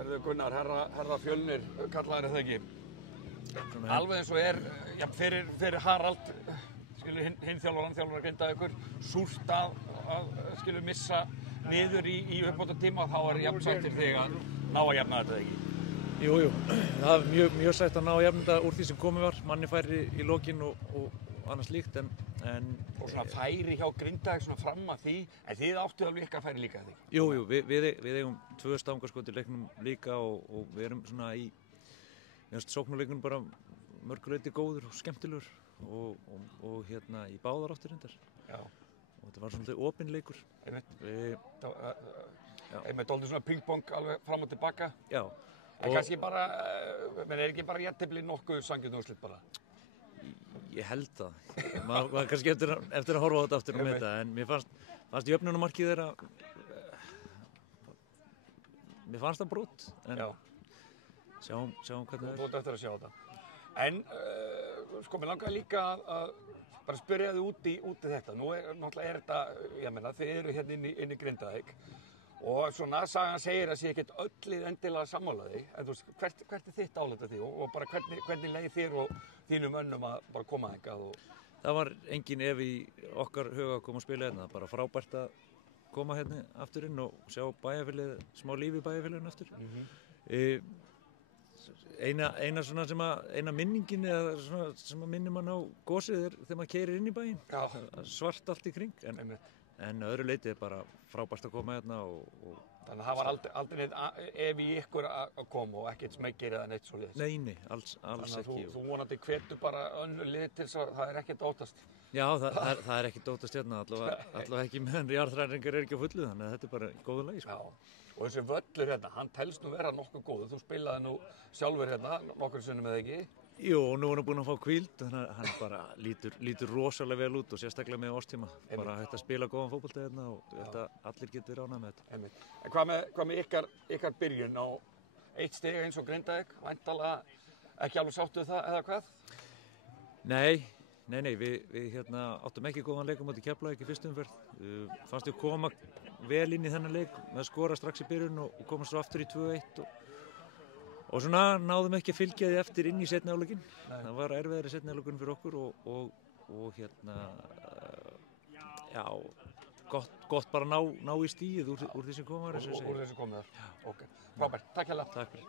Herðu Gunnar, herra Fjölnir, kallaðir það ekki. Alveg eins og ja, fyrir Harald, skilur hinn þjálfur Grindavíkur, súrt að skilur missa niður í uppbótartíma, þá jafnsamt til þig að ná að jafna þetta ekki. Jú, það er mjög sætt að ná að jafna þetta úr því sem komið var, manni færi í lokin og annars líkt, en og svona færi hjá Grindavík svona fram að því, en þið áttu alveg ekki að færi líka þetta ekki? Jú, við eigum 2 stangarskot í leiknum líka og við erum svona sóknarleikunum bara mörguleiti góður og skemmtilegur og hérna í báðar áttir reyndar. Já. Og þetta var svona opinn leikur. Einmitt dálítið svona ping-pong alveg fram og tilbaka. Já. En kannski bara, menn ekki bara jafntefli nokkuð sanngjarnt úrslit bara? Ég held það. Maður kannski eftir að horfa á þetta aftur með þetta, en mér fannst jöfnunarmarkið þeirra, mér fannst það brot, en sjáum hvernig það er. Þú ert eftir að sjá þetta. En, sko, mér langaði líka að bara spyrja þig út í þetta. Nú náttúrulega þetta, ég meina, þið eru hérna inn í Grindavík og svona sagan segir að sé ekkert öllið endilega sammála þig, en þú veist, hvert er þitt álit af því og bara hvernig leið þér og þínum önnum að bara koma hingað og... Það var engin ef í okkar huga að koma að spila hérna, bara frábært að koma hérna aftur inn og sjá bæjarfélagið, smá líf í bæjarfélaginu aftur. Eina svona eina minningin eða svona sem að minnir mann á gosið þegar maður keyrir inn í bæinn. Svart allt í kring, en öðru leiti er bara frábært að koma hérna og þannig að það var aldrei neitt ef í ykkur að koma og ekkert smeggir eða neitt svoleiðis. Nei, alls ekki. Þannig að þú vonandi hvetur bara önnur lið til þess að það er ekkert óttast. Já, það er ekkert óttast hérna, allavega ekki meðan jarðhræringar ekki á fullu, þannig að þetta er bara góðu lagi, sko. Já, og þessi völlur hérna, hann telst nú vera nokkuð góður. Þú spilaði nú sjálfur hérna nokkur sinnum eða ekki? Jú, og nú er hann búinn að fá hvíld, þannig að hann bara lítur rosalega vel út og sérstaklega með árstíma. Bara hægt að spila góðan fótbolta hérna og ég held að allir geti ánægð með þetta. En hvað með ykkar byrjun á 1 stig eins og Grindavík? Væntanlega ekki alveg sáttuð það eða hvað? Nei, við hérna áttum ekki góðan leik á móti Keflavík í fyrstu umferð. Fannst við koma vel inn í þennan leik með að skora strax í byrjun og koma svo aftur í 2-1 og svona náðum ekki að fylgja því eftir inn í seinni hálfleikinn. Það var erfiðari seinni hálfleikurinn fyrir okkur og hérna, já, gott bara ná í stíið úr því sem kom var. Úr því sem kom var, ok. Frábært, takk hérlega. Takk fyrir.